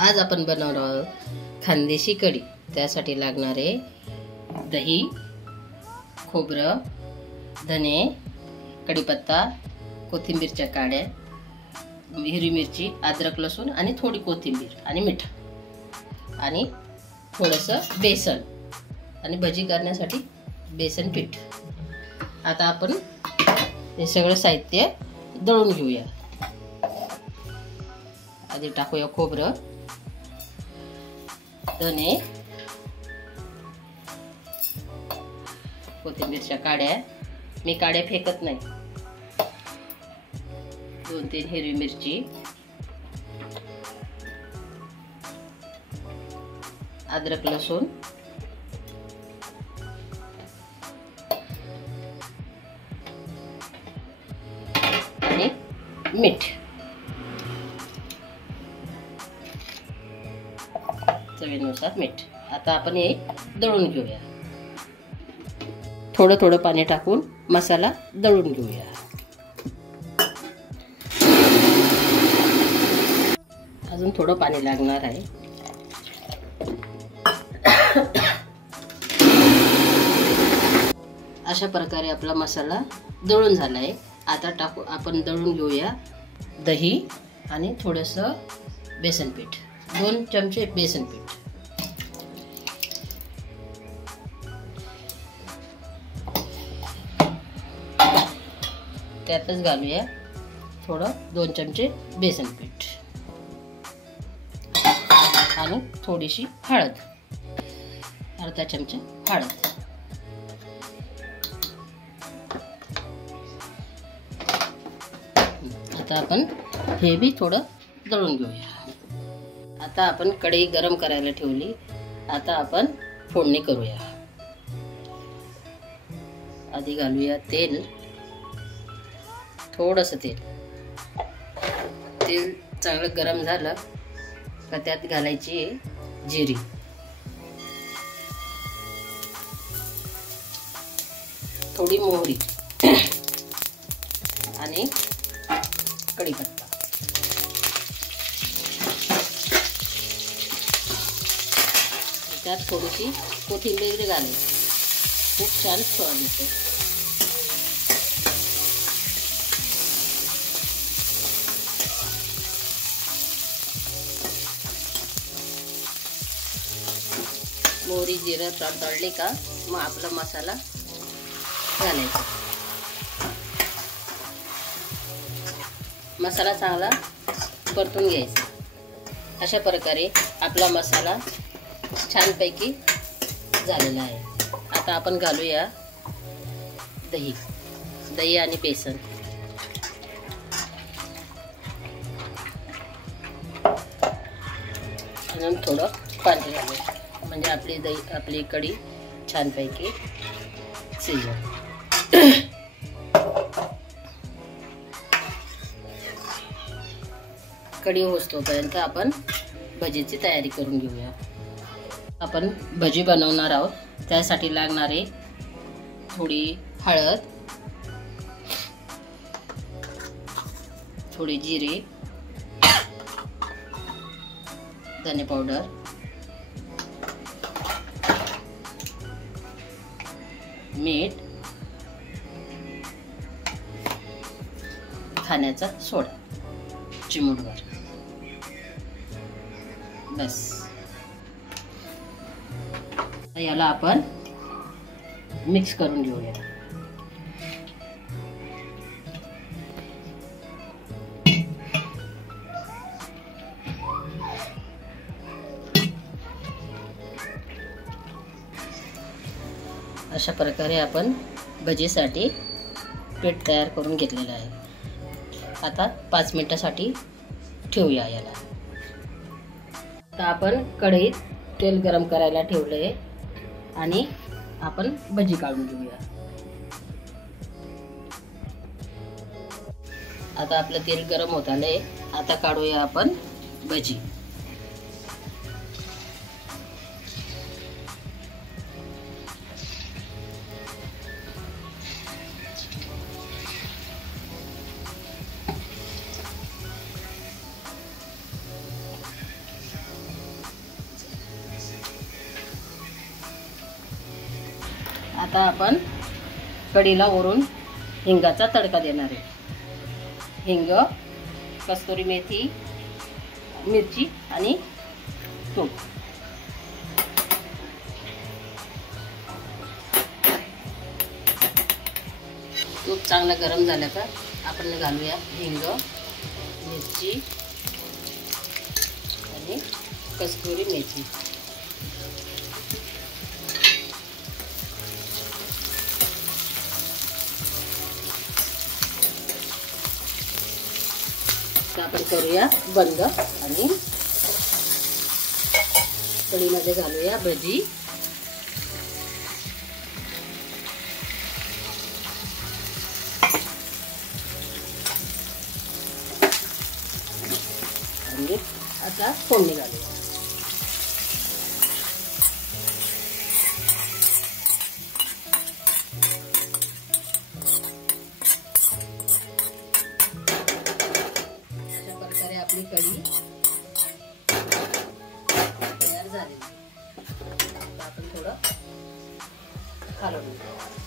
आज आपण बनवणार आहोत खानदेशी कढी। त्यासाठी लागणारे दही, खोबरं, धने, कढीपत्ता, कोथिंबीरच्या काड्या, हिरवी मिरची, अद्रक, लसूण आणि थोडी कोथिंबीर आणि मीठ आणि थोडंसं बेसन आणि भजी करण्यासाठी बेसन पीठ। आता आपण हे सगळं साहित्य दळून घेऊया। आधी टाकूया खोबरं, धने, कोथिंबीरच्या काड्या, मी काड्या फेकत नाही, 2-3 हिरवी मिरची, अद्रक, लसूण, आणि मीठ, चवीनुसार मीठ। आता आपण हे दळून घेऊया। थोडं थोडं पाणी टाकून मसाला दळून घेऊया। अजून थोडं पाणी लागणार आहे। अशा प्रकारे आपला मसाला दळून झाला आहे। आता आपण दळून घेऊया दही आणि थोडंसं बेसन पीठ, 2 चमचे बेसन पीठ। त्यातच घालूया थोडं 2 चमचे बेसन पीठ आणि थोडीशी हळद, अर्धा चमचा हळद। आता आपण हे बी थोडं दळून घेऊया। आता आपण कढई गरम करायला ठेवली। आता आपण फोडणी करूया। आधी घालूया तेल, थोडंसं तेल चांगलं गरम झालं का त्यात घालायची जिरी, थोडी मोहरी आणि कढीपत्ता। त्यात थोडीशी कोथिंबीर घालायची, खूप छान स्वाद येतो। मोहरी जिरं तळली का मग आपला मसाला घालायचा। मसाला चांगला परतून घ्यायचा। अशा प्रकारे आपला मसाला छानपैकी झालेला आहे। आता आपण घालूया दही आणि बेसन। आणि थोडं पाणी घालूया म्हणजे आपली कढी छानपैकी शिजेल। कढी होईस्तोपर्यंत आपण भजीची तयारी करून घेऊया। आपण भजी बनवणार आहोत। त्यासाठी लागणारे थोडी हळद, थोडी जिरे, धने पावडर, मीठ, खाण्याचा सोडा चिमूटभर, बस। याला आपण मिक्स करून घेऊया। अशा प्रकारे आपण भजीसाठी पीठ तयार करून घेतलेलं आहे। आता 5 मिनिटासाठी ठेवूया याला। आता आपण कढईत तेल गरम करायला ठेवले आणि आपण भजी काढून घेऊया। आता आपलं तेल गरम होत आलंय। आता काढूया आपण भजी। आता आपण कढीला वरून हिंगाचा तडका देणार आहे. हिंग, कस्तुरी मेथी, मिरची आणि तूप. तूप चांगलं गरम झालं का आपण घालूया हिंग, मिरची आणि कस्तुरी मेथी. आपण करूया बंद आणि कढीमध्ये घालूया भजी. आणि आता फोडणी घालूया. आपली कढी तयार झाली. आपण थोडं हलवून घेऊ.